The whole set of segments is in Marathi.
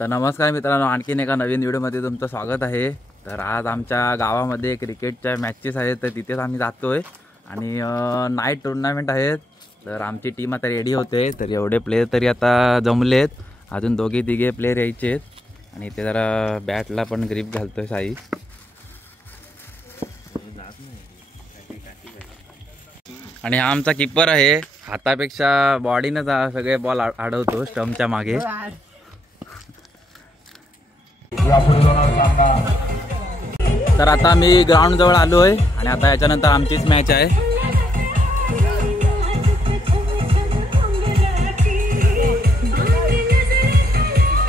तर नमस्कार मित्रांनो, आणखीन एका नवीन व्हिडिओमध्ये तुमचं स्वागत आहे। तर आज आमच्या गावामध्ये क्रिकेटच्या मॅचेस आहेत, तर तिथेच आम्ही जातोय आणि नाईट टूर्नामेंट आहेत। तर आमची टीम आता रेडी होते। तर एवढे प्लेयर तरी आता जमलेत, अजून दोघे तिघे प्लेयर यायचे आहेत आणि ते जरा बॅटला पण ग्रिप घालतोय साई। आणि हा आमचा कीपर आहे, हातापेक्षा बॉडीने सगळे बॉल अडवतो स्टंपच्या मागे। तर आता मी ग्राउंड जवळ आलोय आणि आता याच्यानंतर आमचीच मॅच आहे।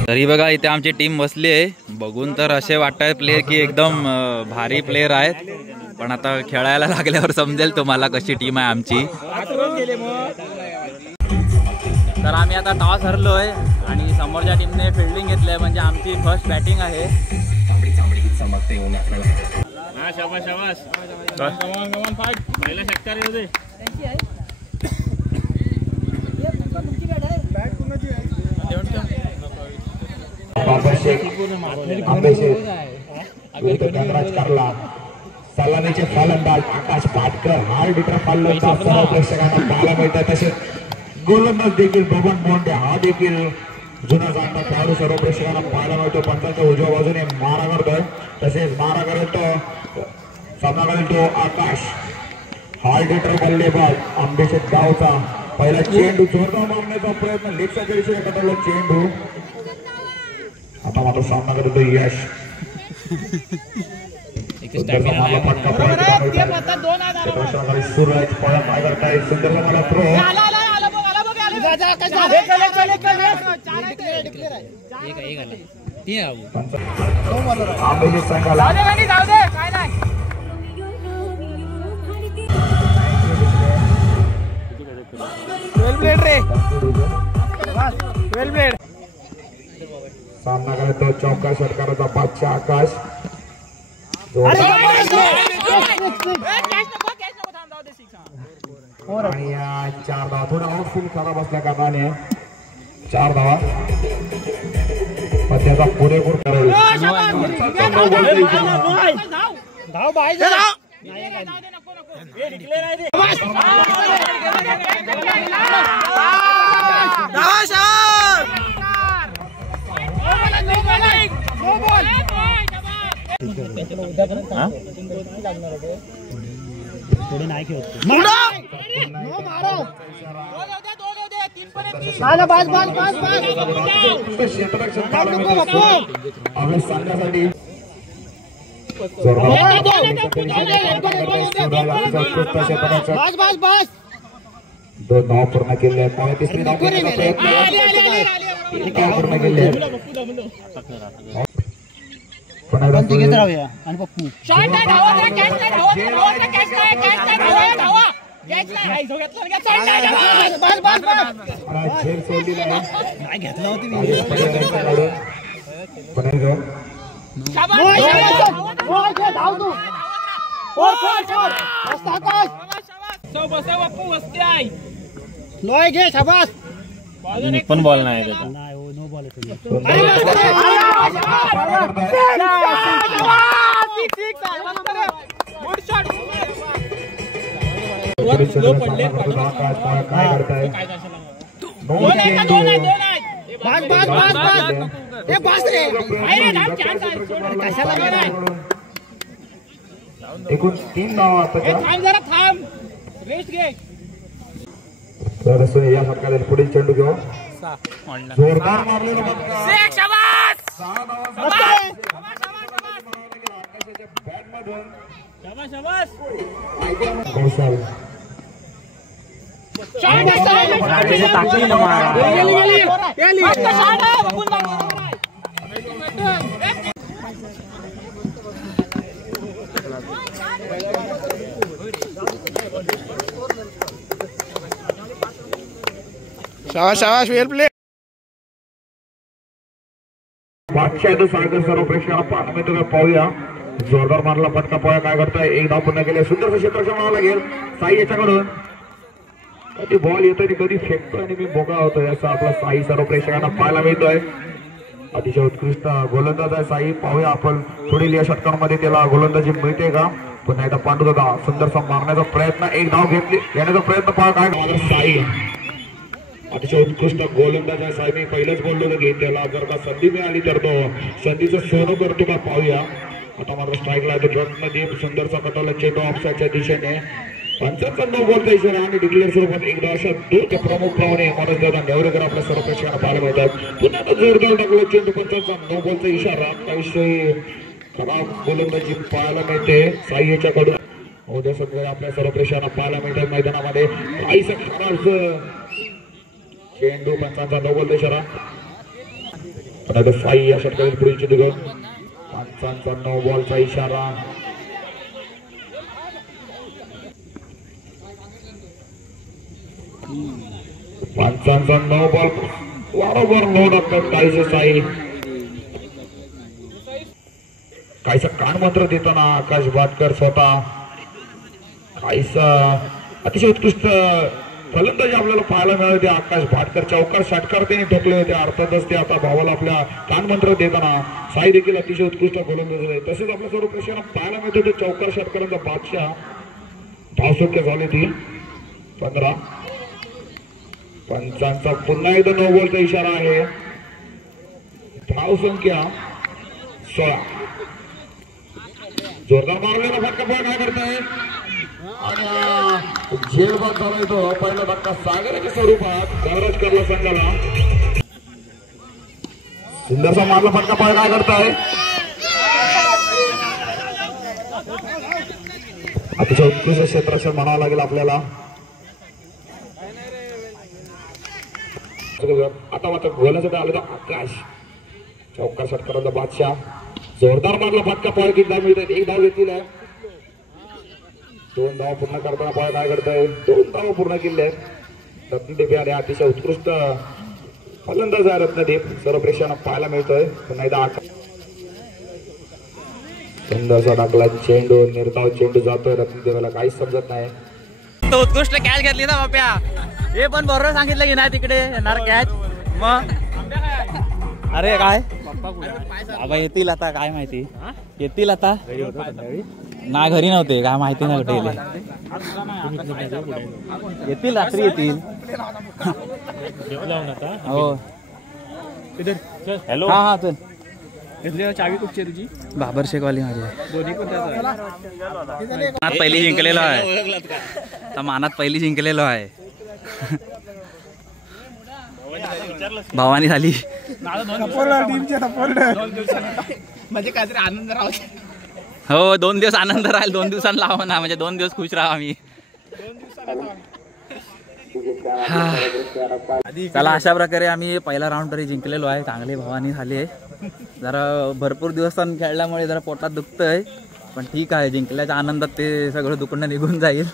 तरी बघा इथे आमची टीम बसली आहे, बघून तर असे वाटतात प्लेयर की एकदम भारी प्लेयर आहेत, पण आता खेळायला लागल्यावर समजेल तुम्हाला कशी टीम आहे आमची। तर आम्ही आता टॉस हरलोय आणि समोरच्या टीमने फिल्डिंग घेतली आहे, म्हणजे आमची फर्स्ट बॅटिंग आहे। शाबाश शाबाश कमान फाट पहिला षटकार येऊ दे। सलामीचे फलंदाज आकाश पाटकर हार्ड हिटर फलंदाज सर्व प्रेक्षकांना पाहायला मिळतात। तसेच गोलंदाज देखील बबन बोंडे हा देखील जुना जाणता खेळाडू सर्व प्रेक्षकांना पाहायला मिळतो। पंचांच्या उजव्या बाजूने मारा करतोय, तसेच मारा करतो सामना करतो आकाश हार्ड हिटर बल्लेबाज आंबेशेठ गावचा। पहिला चेंडू जोरदार मारण्याचा प्रयत्न, लेगच्या दिशेने कटरला चेंडू। आता मात्र सामना करतो यश। सूरज पळा काय करताय, सुंदर मला थ्रो आंबेशेठ संघाला सामना करतो चौका षटकाराचा बादशाह आकाश। आणि या 4 धावा थोडा आउटफिल खराब असल्या कारणाने 4 धावा, पण त्याचा पुरेपूर करेल। थोडे नाही खेळत दोन धावा पूर्ण केले आहेत, तिसरी धाव पूर्ण केले आहेत। आणि पप्पू नाही घेतला होती पण बॉल नाही नो बॉल एकूण 3 धावा या फटकाला पुढील चेंडू घेऊ, जोरदार मारलेला शाबाश वेल प्ले। बादशाह सागर सर्व प्रेक्षकांना पाहणं मिळतं, पाहूया जोरदार मारला फटका, पाहूया काय करताय। एक धाव पूर्ण केले, सुंदर क्षेत्ररक्षण म्हणावं लागेल साई याच्याकडून। कधी बॉल येतोय कधी फेकतोय आणि मी मोकळा होतोय, असं आपला साई सर्व प्रेक्षकांना पाहायला मिळतोय। अतिशय उत्कृष्ट गोलंदाज आहे साई. पाहूया आपण पुढील या षटकांमध्ये त्याला गोलंदाजी मिळते का. पुन्हा एकदा पांडू दादा सुंदरसा मारण्याचा प्रयत्न, एक धाव घेतली घेण्याचा प्रयत्न पहा काय साई. अतिशय उत्कृष्ट गोलंदाज आहे साई. मी पहिलंच बोललो होतो की त्याला जर का संधी मिळाली तर तो संधीचं सोनं करतो का पाहूया. आता मात्र स्ट्राईकला रत्नदीप सुंदरचा कटवला चेंडू ऑफसाईडच्या दिशेने. पंचांचा नो बॉलचा इशारा आणि डिक्लेअर स्वरूपात एकदा अशा दोन प्रमुख प्रमाणे मनोज दादा नेवरेकर आपल्या सर्व प्रेक्षकांना पाहायला मिळतात. पुन्हा जोरदार टाकलं चेंडू, पंचांचा नो बॉलचा इशारा. त्याविषयी खराब गोलंदाजी पाहायला मिळते साई याच्याकडून. उद्या सगळे आपल्या सर्व प्रेक्षकांना पाहायला मिळतात मैदानामध्ये. काहीसा खराब चेंडू, पंचांचा नो बॉलचा इशारा. पण आता साई या षटकातील पुढील चेंडू, पंचांचा नो बॉलचा इशारा. पंचांचा नो बॉल बरोबर नो टाकतात काहीसे साई. काहीसा कान मात्र देताना आकाश भाटकर स्वतः. काहीसा अतिशय उत्कृष्ट फलंदाजी आपल्याला पाहायला मिळाले. आकाश भाटकर चौकार षटकार त्याने ठोकले होते. अर्थातच ते आता भावाला आपल्या कानमंत्र देताना साई देखील अतिशय उत्कृष्ट गोलंदाज आहे. तसेच आपल्या सर्व प्रेक्षकांना पाहायला मिळते ते चौकार षटकारांचा बादशाह. धावसंख्या झाली ती 15. पंचांचा पुन्हा एकदा नो बॉलचा इशारा आहे. धावसंख्या 16. जोरदार मारलेला फटका काय करताय आणि झेल बाद झाला तो पहिला धक्का सागराच्या स्वरूपात गणराज करला संघाला. सुंदरसा मारला फटका काय करताय. अतिशय उत्कृष्ट क्षेत्ररक्षण म्हणावं लागेल आपल्याला. आता मात्र गोलंदाज आलं तर आकाश चौकार षटकारांचा बादशाह. जोरदार मारला फटका पॉईंट किती धाव मिळतात. एक धाव घेतलेला आहे. 2 धाव पूर्ण करताना पॉईंट काय करताय. 2 धाव पूर्ण केले आहेत रत्नदीप आणि अतिशय उत्कृष्ट फलंदाज आहे रत्नदीप. सर्व प्रेक्षकांना पाहायला मिळतोय. पुन्हा एकदा सुंदरसा टाकला चेंडू, निर्धाव चेंडू जातोय. रत्नदेवाला काहीच समजत नाही. उत्कृष्ट कॅच घेतली ना बाप्या. हे पण बरोबर सांगितलं की नाही तिकडे येणार कॅच. मग अरे काय बाबा येतील आता, काय माहिती येतील आता. नाही घरी नव्हते, काय माहिती नाही कुठे येतील. रात्री येतील. हो हॅलो. हा चल. चावी कुठची तुझी. बाबर शेखवाली माझी. दोन्ही मानात पहिली जिंकलेलो आहे. आता मानात पहिली जिंकलेलो आहे. भावानी झाली म्हणजे काहीतरी आनंद राहू. हो 2 दिवस आनंद राहील. 2 दिवसांना लावा ना, म्हणजे 2 दिवस खुश राहा आम्ही. चला अशा प्रकारे आम्ही पहिला राऊंड तरी जिंकलेलो आहे. चांगले भावानी झाले. जरा भरपूर दिवस खेळल्यामुळे जरा पोटात दुखतंय, पण ठीक आहे. जिंकल्याच्या आनंदात ते सगळं दुखणं निघून जाईल.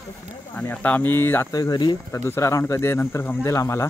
आणि आता आम्ही जातोय घरी. तर दुसरा राऊंड कधी आहे नंतर समजेल आम्हाला.